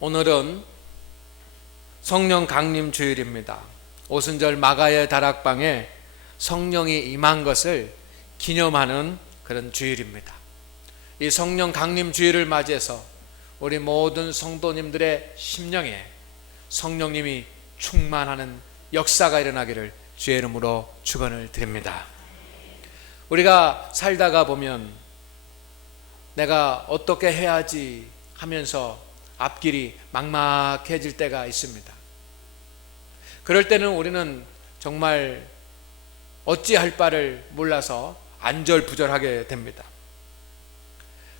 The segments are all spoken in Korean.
오늘은 성령 강림 주일입니다. 오순절 마가의 다락방에 성령이 임한 것을 기념하는 그런 주일입니다. 이 성령 강림 주일을 맞이해서 우리 모든 성도님들의 심령에 성령님이 충만하는 역사가 일어나기를 주의 이름으로 축원을 드립니다. 우리가 살다가 보면 내가 어떻게 해야지 하면서 앞길이 막막해질 때가 있습니다. 그럴 때는 우리는 정말 어찌할 바를 몰라서 안절부절하게 됩니다.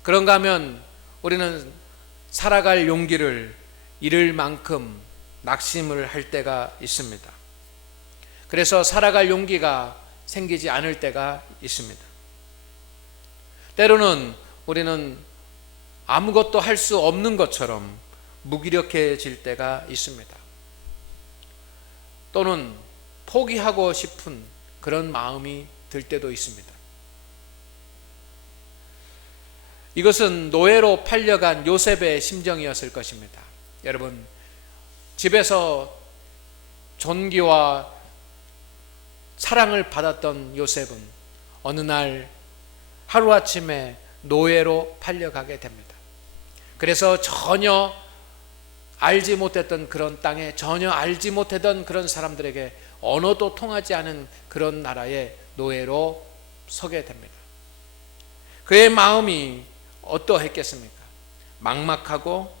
그런가 하면 우리는 살아갈 용기를 잃을 만큼 낙심을 할 때가 있습니다. 그래서 살아갈 용기가 생기지 않을 때가 있습니다. 때로는 우리는 아무것도 할 수 없는 것처럼 무기력해질 때가 있습니다. 또는 포기하고 싶은 그런 마음이 들 때도 있습니다. 이것은 노예로 팔려간 요셉의 심정이었을 것입니다. 여러분, 집에서 존귀와 사랑을 받았던 요셉은 어느 날 하루아침에 노예로 팔려가게 됩니다. 그래서 전혀 알지 못했던 그런 땅에, 전혀 알지 못했던 그런 사람들에게 언어도 통하지 않은 그런 나라의 노예로 서게 됩니다. 그의 마음이 어떠했겠습니까? 막막하고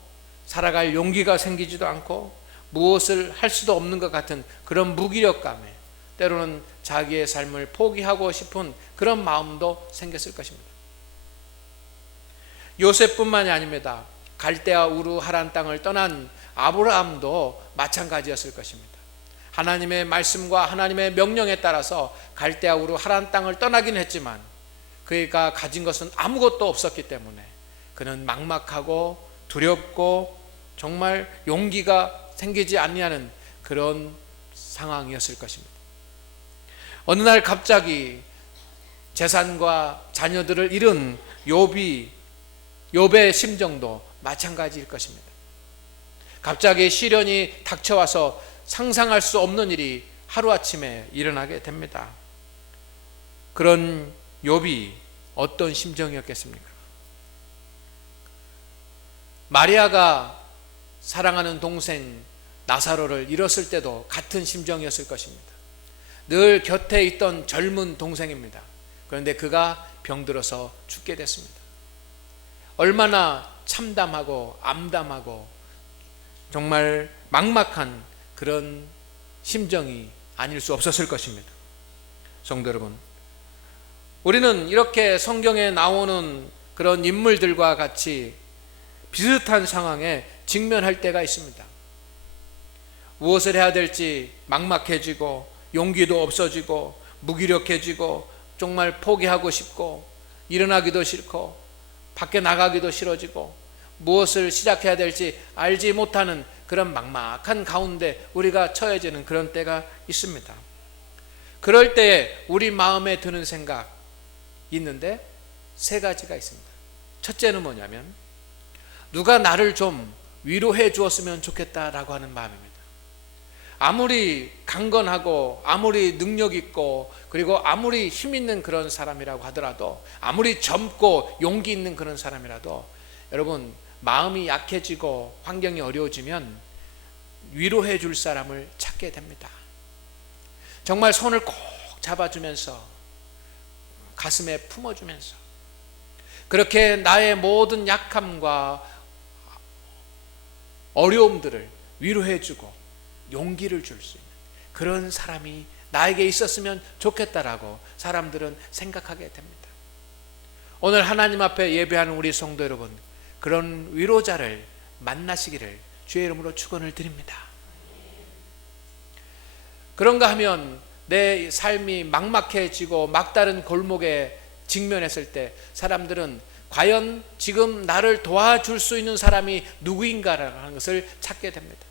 살아갈 용기가 생기지도 않고 무엇을 할 수도 없는 것 같은 그런 무기력감에 때로는 자기의 삶을 포기하고 싶은 그런 마음도 생겼을 것입니다. 요셉뿐만이 아닙니다. 갈대아 우르 하란 땅을 떠난 아브라함도 마찬가지였을 것입니다. 하나님의 말씀과 하나님의 명령에 따라서 갈대아 우르 하란 땅을 떠나긴 했지만 그가 가진 것은 아무것도 없었기 때문에 그는 막막하고 두렵고 정말 용기가 생기지 않냐는 그런 상황이었을 것입니다. 어느 날 갑자기 재산과 자녀들을 잃은 욥의 심정도 마찬가지일 것입니다. 갑자기 시련이 닥쳐와서 상상할 수 없는 일이 하루아침에 일어나게 됩니다. 그런 욥이 어떤 심정이었겠습니까? 마리아가 사랑하는 동생 나사로를 잃었을 때도 같은 심정이었을 것입니다. 늘 곁에 있던 젊은 동생입니다. 그런데 그가 병들어서 죽게 됐습니다. 얼마나 참담하고 암담하고 정말 막막한 그런 심정이 아닐 수 없었을 것입니다. 성도 여러분, 우리는 이렇게 성경에 나오는 그런 인물들과 같이 비슷한 상황에 직면할 때가 있습니다. 무엇을 해야 될지 막막해지고 용기도 없어지고 무기력해지고 정말 포기하고 싶고 일어나기도 싫고 밖에 나가기도 싫어지고 무엇을 시작해야 될지 알지 못하는 그런 막막한 가운데 우리가 처해지는 그런 때가 있습니다. 그럴 때에 우리 마음에 드는 생각 있는데 세 가지가 있습니다. 첫째는 뭐냐면 누가 나를 좀 위로해 주었으면 좋겠다라고 하는 마음입니다. 아무리 강건하고 아무리 능력 있고 그리고 아무리 힘 있는 그런 사람이라고 하더라도, 아무리 젊고 용기 있는 그런 사람이라도 여러분, 마음이 약해지고 환경이 어려워지면 위로해 줄 사람을 찾게 됩니다. 정말 손을 꼭 잡아주면서 가슴에 품어주면서 그렇게 나의 모든 약함과 어려움들을 위로해 주고 용기를 줄 수 있는 그런 사람이 나에게 있었으면 좋겠다라고 사람들은 생각하게 됩니다. 오늘 하나님 앞에 예배하는 우리 성도 여러분, 그런 위로자를 만나시기를 주의 이름으로 축원을 드립니다. 그런가 하면 내 삶이 막막해지고 막다른 골목에 직면했을 때 사람들은 과연 지금 나를 도와줄 수 있는 사람이 누구인가라는 것을 찾게 됩니다.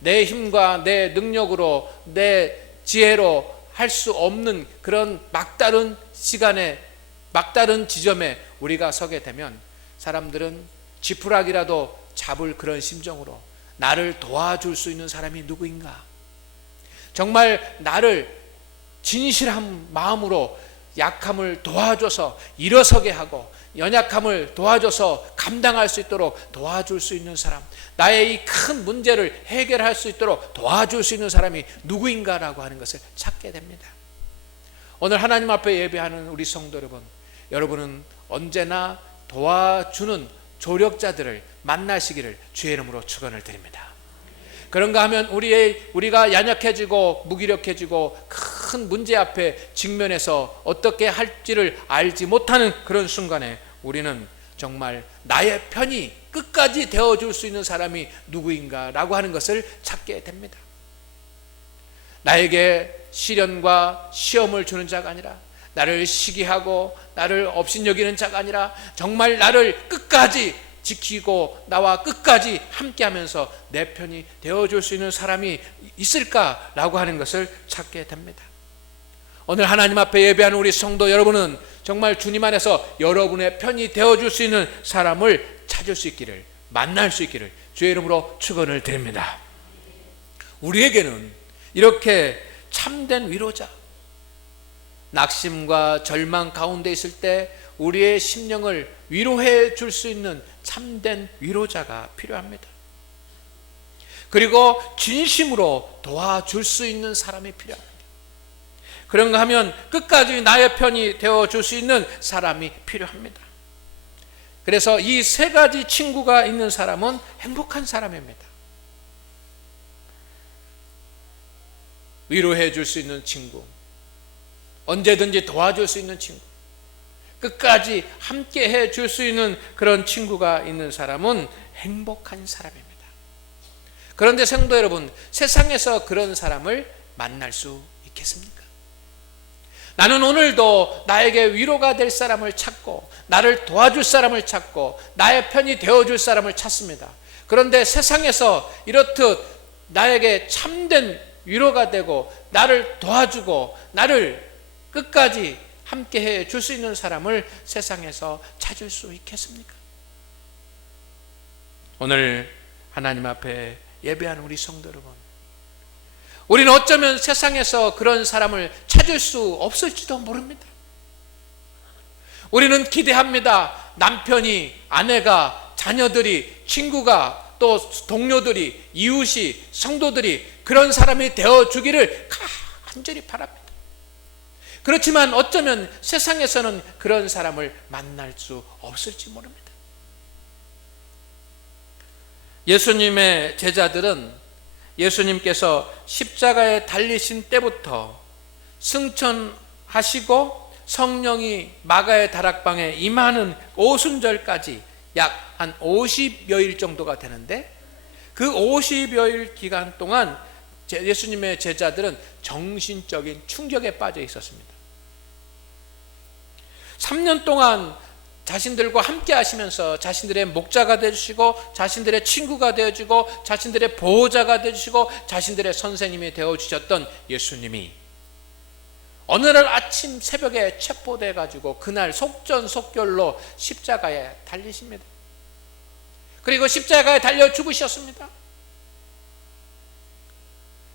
내 힘과 내 능력으로 내 지혜로 할 수 없는 그런 막다른 시간에 막다른 지점에 우리가 서게 되면 사람들은 지푸라기라도 잡을 그런 심정으로 나를 도와줄 수 있는 사람이 누구인가? 정말 나를 진실한 마음으로 약함을 도와줘서 일어서게 하고 연약함을 도와줘서 감당할 수 있도록 도와줄 수 있는 사람, 나의 이 큰 문제를 해결할 수 있도록 도와줄 수 있는 사람이 누구인가라고 하는 것을 찾게 됩니다. 오늘 하나님 앞에 예배하는 우리 성도 여러분, 여러분은 언제나 도와주는 조력자들을 만나시기를 주의 이름으로 축원을 드립니다. 그런가 하면 우리가 연약해지고 무기력해지고 큰 문제 앞에 직면해서 어떻게 할지를 알지 못하는 그런 순간에 우리는 정말 나의 편이 끝까지 되어줄 수 있는 사람이 누구인가라고 하는 것을 찾게 됩니다. 나에게 시련과 시험을 주는 자가 아니라, 나를 시기하고 나를 업신여기는 자가 아니라, 정말 나를 끝까지 지키고 나와 끝까지 함께하면서 내 편이 되어줄 수 있는 사람이 있을까라고 하는 것을 찾게 됩니다. 오늘 하나님 앞에 예배하는 우리 성도 여러분은 정말 주님 안에서 여러분의 편이 되어줄 수 있는 사람을 찾을 수 있기를, 만날 수 있기를 주의 이름으로 축원을 드립니다. 우리에게는 이렇게 참된 위로자, 낙심과 절망 가운데 있을 때 우리의 심령을 위로해 줄 수 있는 참된 위로자가 필요합니다. 그리고 진심으로 도와줄 수 있는 사람이 필요합니다. 그런가 하면 끝까지 나의 편이 되어줄 수 있는 사람이 필요합니다. 그래서 이 세 가지 친구가 있는 사람은 행복한 사람입니다. 위로해 줄 수 있는 친구, 언제든지 도와줄 수 있는 친구, 끝까지 함께 해 줄 수 있는 그런 친구가 있는 사람은 행복한 사람입니다. 그런데 성도 여러분, 세상에서 그런 사람을 만날 수 있겠습니까? 나는 오늘도 나에게 위로가 될 사람을 찾고 나를 도와줄 사람을 찾고 나의 편이 되어줄 사람을 찾습니다. 그런데 세상에서 이렇듯 나에게 참된 위로가 되고 나를 도와주고 나를 끝까지 함께해 줄 수 있는 사람을 세상에서 찾을 수 있겠습니까? 오늘 하나님 앞에 예배하는 우리 성도 여러분, 우리는 어쩌면 세상에서 그런 사람을 찾을 수 없을지도 모릅니다. 우리는 기대합니다. 남편이, 아내가, 자녀들이, 친구가, 또 동료들이, 이웃이, 성도들이 그런 사람이 되어주기를 간절히 바랍니다. 그렇지만 어쩌면 세상에서는 그런 사람을 만날 수 없을지 모릅니다. 예수님의 제자들은 예수님께서 십자가에 달리신 때부터 승천하시고 성령이 마가의 다락방에 임하는 오순절까지 약 한 50여일 정도가 되는데, 그 50여일 기간 동안 예수님의 제자들은 정신적인 충격에 빠져 있었습니다. 3년 동안 자신들과 함께 하시면서 자신들의 목자가 되어주시고 자신들의 친구가 되어주고 자신들의 보호자가 되어주시고 자신들의 선생님이 되어주셨던 예수님이 어느 날 아침 새벽에 체포돼 가지고 그날 속전속결로 십자가에 달리십니다. 그리고 십자가에 달려 죽으셨습니다.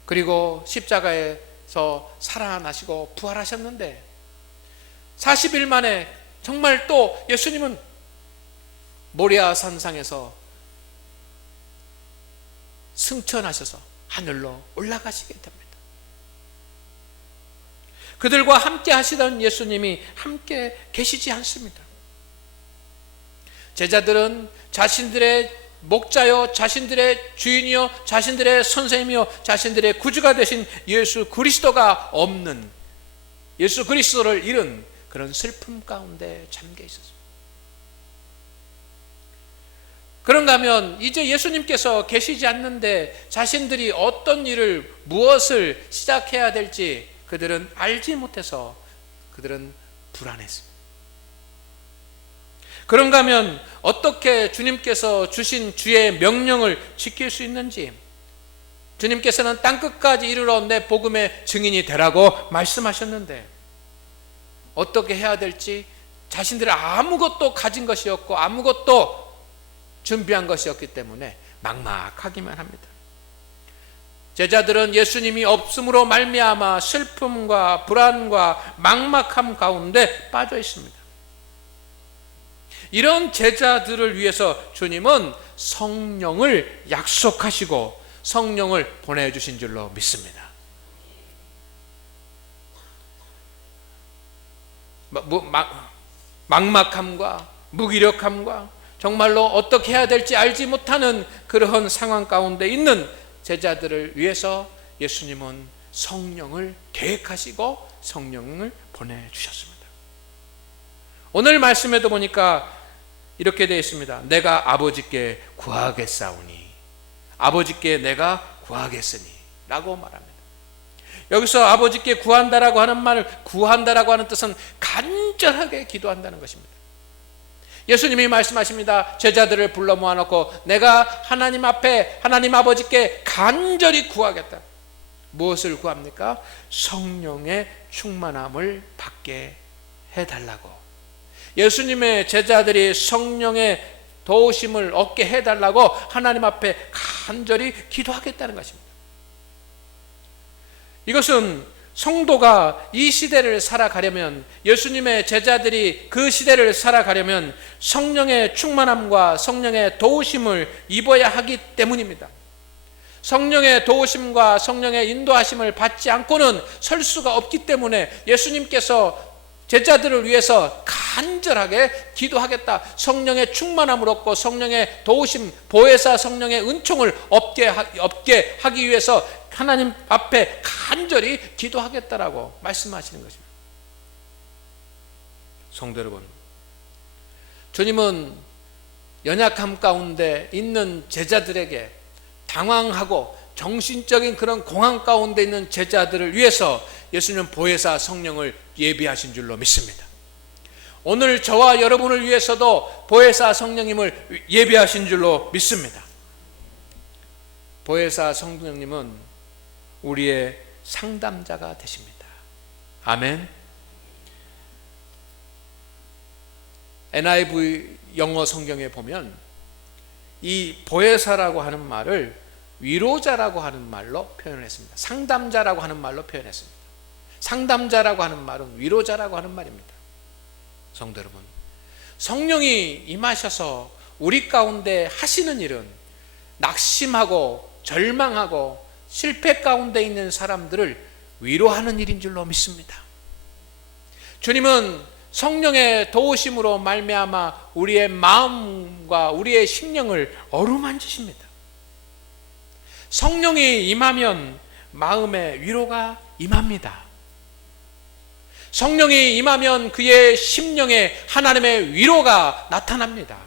그리고 십자가에서 살아나시고 부활하셨는데 40일 만에 정말 또 예수님은 모리아 산상에서 승천하셔서 하늘로 올라가시게 됩니다. 그들과 함께 하시던 예수님이 함께 계시지 않습니다. 제자들은 자신들의 목자요, 자신들의 주인이요, 자신들의 선생님이요, 자신들의 구주가 되신 예수 그리스도가 없는, 예수 그리스도를 잃은 그런 슬픔 가운데 잠겨 있었습니다. 그런가 하면 이제 예수님께서 계시지 않는데 자신들이 어떤 일을, 무엇을 시작해야 될지 그들은 알지 못해서 그들은 불안했습니다. 그런가 하면 어떻게 주님께서 주신 주의 명령을 지킬 수 있는지, 주님께서는 땅끝까지 이르러 내 복음의 증인이 되라고 말씀하셨는데 어떻게 해야 될지 자신들은 아무것도 가진 것이 없고 아무것도 준비한 것이었기 때문에 막막하기만 합니다. 제자들은 예수님이 없음으로 말미암아 슬픔과 불안과 막막함 가운데 빠져 있습니다. 이런 제자들을 위해서 주님은 성령을 약속하시고 성령을 보내주신 줄로 믿습니다. 막막함과 무기력함과 정말로 어떻게 해야 될지 알지 못하는 그러한 상황 가운데 있는 제자들을 위해서 예수님은 성령을 계획하시고 성령을 보내주셨습니다. 오늘 말씀에도 보니까 이렇게 되어 있습니다. 내가 아버지께 구하겠사오니, 아버지께 내가 구하겠으니 라고 말합니다. 여기서 아버지께 구한다라고 하는 말을, 구한다라고 하는 뜻은 간절하게 기도한다는 것입니다. 예수님이 말씀하십니다. 제자들을 불러 모아놓고 내가 하나님 앞에 하나님 아버지께 간절히 구하겠다. 무엇을 구합니까? 성령의 충만함을 받게 해달라고. 예수님의 제자들이 성령의 도우심을 얻게 해달라고 하나님 앞에 간절히 기도하겠다는 것입니다. 이것은 성도가 이 시대를 살아가려면, 예수님의 제자들이 그 시대를 살아가려면 성령의 충만함과 성령의 도우심을 입어야 하기 때문입니다. 성령의 도우심과 성령의 인도하심을 받지 않고는 설 수가 없기 때문에 예수님께서 제자들을 위해서 간절하게 기도하겠다. 성령의 충만함을 얻고 성령의 도우심, 보혜사 성령의 은총을 얻게 하기 위해서 하나님 앞에 간절히 기도하겠다라고 말씀하시는 것입니다. 성도 여러분, 주님은 연약함 가운데 있는 제자들에게, 당황하고 정신적인 그런 공황 가운데 있는 제자들을 위해서 예수님은 보혜사 성령을 예비하신 줄로 믿습니다. 오늘 저와 여러분을 위해서도 보혜사 성령님을 예비하신 줄로 믿습니다. 보혜사 성령님은 우리의 상담자가 되십니다. 아멘. NIV 영어 성경에 보면 이 보혜사라고 하는 말을 위로자라고 하는 말로 표현했습니다. 상담자라고 하는 말로 표현했습니다. 상담자라고 하는 말은 위로자라고 하는 말입니다. 성도 여러분, 성령이 임하셔서 우리 가운데 하시는 일은 낙심하고 절망하고 실패 가운데 있는 사람들을 위로하는 일인 줄로 믿습니다. 주님은 성령의 도우심으로 말미암아 우리의 마음과 우리의 심령을 어루만지십니다. 성령이 임하면 마음에 위로가 임합니다. 성령이 임하면 그의 심령에 하나님의 위로가 나타납니다.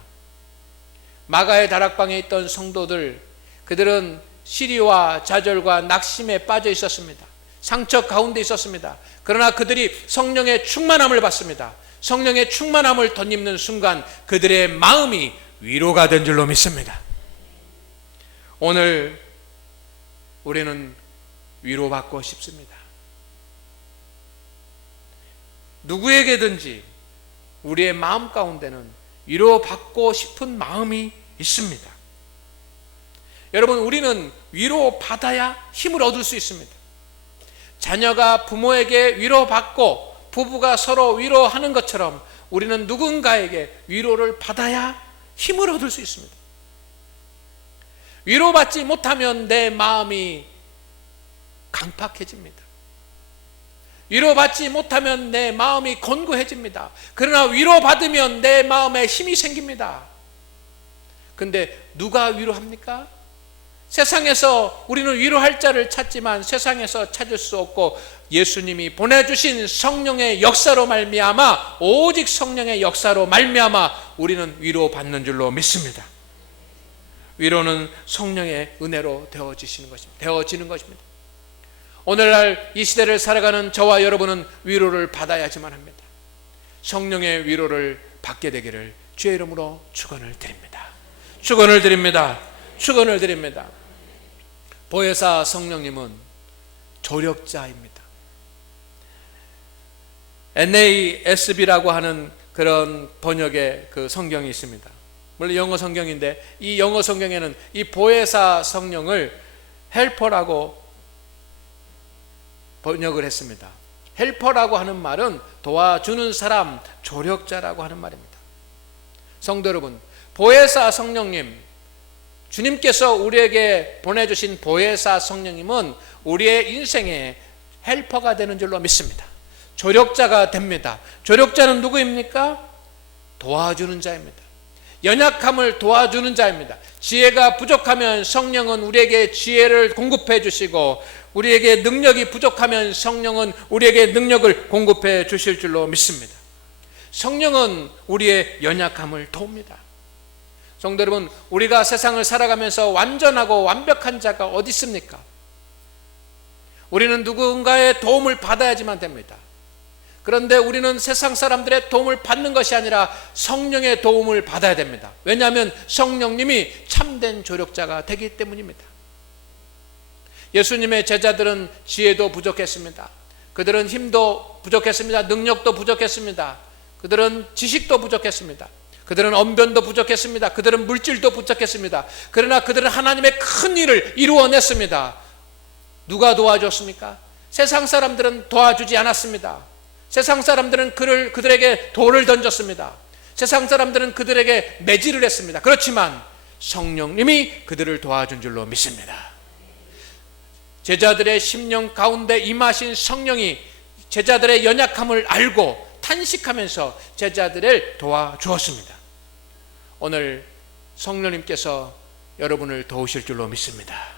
마가의 다락방에 있던 성도들, 그들은 시리와 좌절과 낙심에 빠져 있었습니다. 상처 가운데 있었습니다. 그러나 그들이 성령의 충만함을 받습니다. 성령의 충만함을 덧입는 순간 그들의 마음이 위로가 된 줄로 믿습니다. 오늘 우리는 위로받고 싶습니다. 누구에게든지 우리의 마음 가운데는 위로받고 싶은 마음이 있습니다. 여러분, 우리는 위로받아야 힘을 얻을 수 있습니다. 자녀가 부모에게 위로받고 부부가 서로 위로하는 것처럼 우리는 누군가에게 위로를 받아야 힘을 얻을 수 있습니다. 위로받지 못하면 내 마음이 강팍해집니다. 위로받지 못하면 내 마음이 곤고해집니다. 그러나 위로받으면 내 마음에 힘이 생깁니다. 근데 누가 위로합니까? 세상에서 우리는 위로할 자를 찾지만 세상에서 찾을 수 없고 예수님이 보내주신 성령의 역사로 말미암아, 오직 성령의 역사로 말미암아 우리는 위로받는 줄로 믿습니다. 위로는 성령의 은혜로 되어지는 것입니다. 오늘날 이 시대를 살아가는 저와 여러분은 위로를 받아야지만 합니다. 성령의 위로를 받게 되기를 주의 이름으로 축원을 드립니다. 축원을 드립니다. 축원을 드립니다. 보혜사 성령님은 조력자입니다. NASB라고 하는 그런 번역의 그 성경이 있습니다. 물론 영어 성경인데 이 영어 성경에는 이 보혜사 성령을 헬퍼라고 번역을 했습니다. 헬퍼라고 하는 말은 도와주는 사람, 조력자라고 하는 말입니다. 성도 여러분, 보혜사 성령님, 주님께서 우리에게 보내주신 보혜사 성령님은 우리의 인생의 헬퍼가 되는 줄로 믿습니다. 조력자가 됩니다. 조력자는 누구입니까? 도와주는 자입니다. 연약함을 도와주는 자입니다. 지혜가 부족하면 성령은 우리에게 지혜를 공급해 주시고, 우리에게 능력이 부족하면 성령은 우리에게 능력을 공급해 주실 줄로 믿습니다. 성령은 우리의 연약함을 도웁니다. 성도 여러분, 우리가 세상을 살아가면서 완전하고 완벽한 자가 어디 있습니까? 우리는 누군가의 도움을 받아야지만 됩니다. 그런데 우리는 세상 사람들의 도움을 받는 것이 아니라 성령의 도움을 받아야 됩니다. 왜냐하면 성령님이 참된 조력자가 되기 때문입니다. 예수님의 제자들은 지혜도 부족했습니다. 그들은 힘도 부족했습니다. 능력도 부족했습니다. 그들은 지식도 부족했습니다. 그들은 언변도 부족했습니다. 그들은 물질도 부족했습니다. 그러나 그들은 하나님의 큰 일을 이루어냈습니다. 누가 도와줬습니까? 세상 사람들은 도와주지 않았습니다. 세상 사람들은 그들에게 돌을 던졌습니다. 세상 사람들은 그들에게 매질을 했습니다. 그렇지만 성령님이 그들을 도와준 줄로 믿습니다. 제자들의 심령 가운데 임하신 성령이 제자들의 연약함을 알고 탄식하면서 제자들을 도와주었습니다. 오늘 성령님께서 여러분을 도우실 줄로 믿습니다.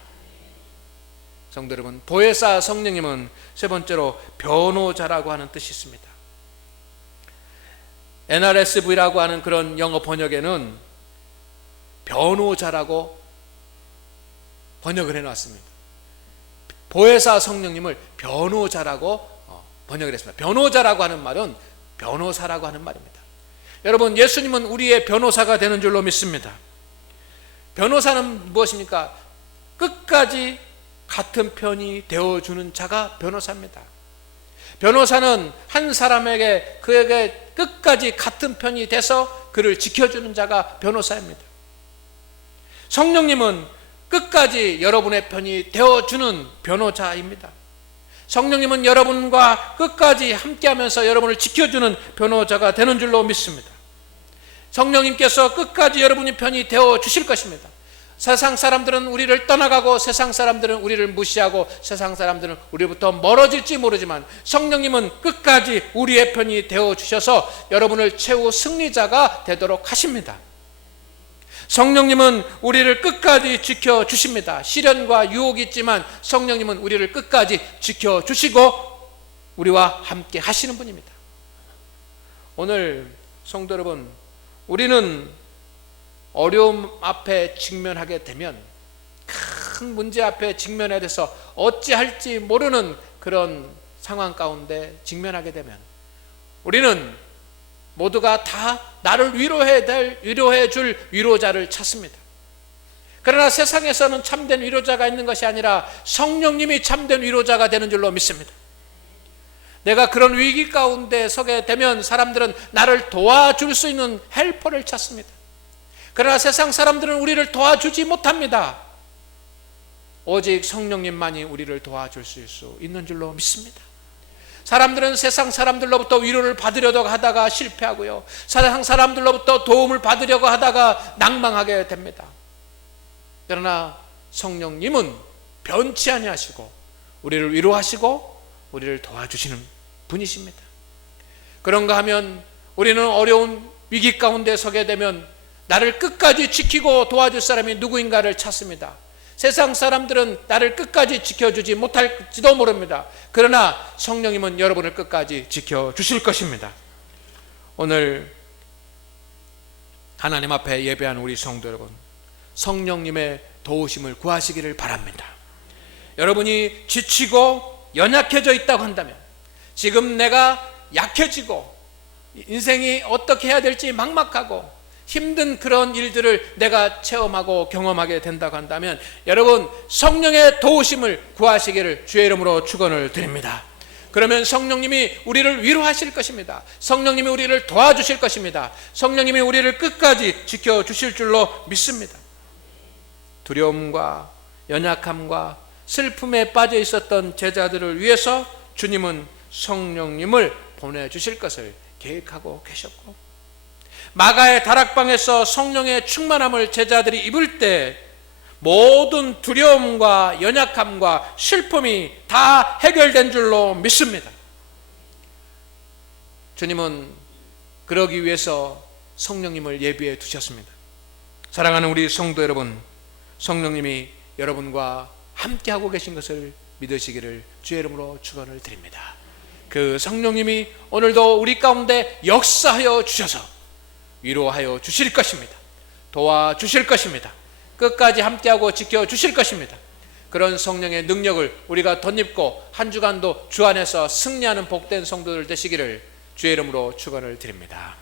성도 여러분, 보혜사 성령님은 세 번째로 변호자라고 하는 뜻이 있습니다. NRSV라고 하는 그런 영어 번역에는 변호자라고 번역을 해놨습니다. 보혜사 성령님을 변호자라고 번역을 했습니다. 변호자라고 하는 말은 변호사라고 하는 말입니다. 여러분, 예수님은 우리의 변호사가 되는 줄로 믿습니다. 변호사는 무엇입니까? 끝까지 같은 편이 되어주는 자가 변호사입니다. 변호사는 한 사람에게 그에게 끝까지 같은 편이 돼서 그를 지켜주는 자가 변호사입니다. 성령님은 끝까지 여러분의 편이 되어주는 변호자입니다. 성령님은 여러분과 끝까지 함께하면서 여러분을 지켜주는 변호자가 되는 줄로 믿습니다. 성령님께서 끝까지 여러분의 편이 되어주실 것입니다. 세상 사람들은 우리를 떠나가고 세상 사람들은 우리를 무시하고 세상 사람들은 우리부터 멀어질지 모르지만 성령님은 끝까지 우리의 편이 되어주셔서 여러분을 최후 승리자가 되도록 하십니다. 성령님은 우리를 끝까지 지켜주십니다. 시련과 유혹이 있지만 성령님은 우리를 끝까지 지켜주시고 우리와 함께 하시는 분입니다. 오늘 성도 여러분, 우리는 어려움 앞에 직면하게 되면, 큰 문제 앞에 직면해야 돼서 어찌할지 모르는 그런 상황 가운데 직면하게 되면 우리는 모두가 다 나를 위로해 줄 위로자를 찾습니다. 그러나 세상에서는 참된 위로자가 있는 것이 아니라 성령님이 참된 위로자가 되는 줄로 믿습니다. 내가 그런 위기 가운데 서게 되면 사람들은 나를 도와줄 수 있는 헬퍼를 찾습니다. 그러나 세상 사람들은 우리를 도와주지 못합니다. 오직 성령님만이 우리를 도와줄 수 있는 줄로 믿습니다. 사람들은 세상 사람들로부터 위로를 받으려고 하다가 실패하고요, 세상 사람들로부터 도움을 받으려고 하다가 낭망하게 됩니다. 그러나 성령님은 변치 아니하시고 우리를 위로하시고 우리를 도와주시는 분이십니다. 그런가 하면 우리는 어려운 위기 가운데 서게 되면 나를 끝까지 지키고 도와줄 사람이 누구인가를 찾습니다. 세상 사람들은 나를 끝까지 지켜주지 못할지도 모릅니다. 그러나 성령님은 여러분을 끝까지 지켜주실 것입니다. 오늘 하나님 앞에 예배한 우리 성도 여러분, 성령님의 도우심을 구하시기를 바랍니다. 여러분이 지치고 연약해져 있다고 한다면, 지금 내가 약해지고 인생이 어떻게 해야 될지 막막하고 힘든 그런 일들을 내가 체험하고 경험하게 된다고 한다면 여러분, 성령의 도우심을 구하시기를 주의 이름으로 축원을 드립니다. 그러면 성령님이 우리를 위로하실 것입니다. 성령님이 우리를 도와주실 것입니다. 성령님이 우리를 끝까지 지켜주실 줄로 믿습니다. 두려움과 연약함과 슬픔에 빠져 있었던 제자들을 위해서 주님은 성령님을 보내주실 것을 계획하고 계셨고, 마가의 다락방에서 성령의 충만함을 제자들이 입을 때 모든 두려움과 연약함과 슬픔이 다 해결된 줄로 믿습니다. 주님은 그러기 위해서 성령님을 예비해 두셨습니다. 사랑하는 우리 성도 여러분, 성령님이 여러분과 함께하고 계신 것을 믿으시기를 주의 이름으로 축원을 드립니다. 그 성령님이 오늘도 우리 가운데 역사하여 주셔서 위로하여 주실 것입니다. 도와주실 것입니다. 끝까지 함께하고 지켜주실 것입니다. 그런 성령의 능력을 우리가 덧입고 한 주간도 주 안에서 승리하는 복된 성도들 되시기를 주의 이름으로 축원을 드립니다.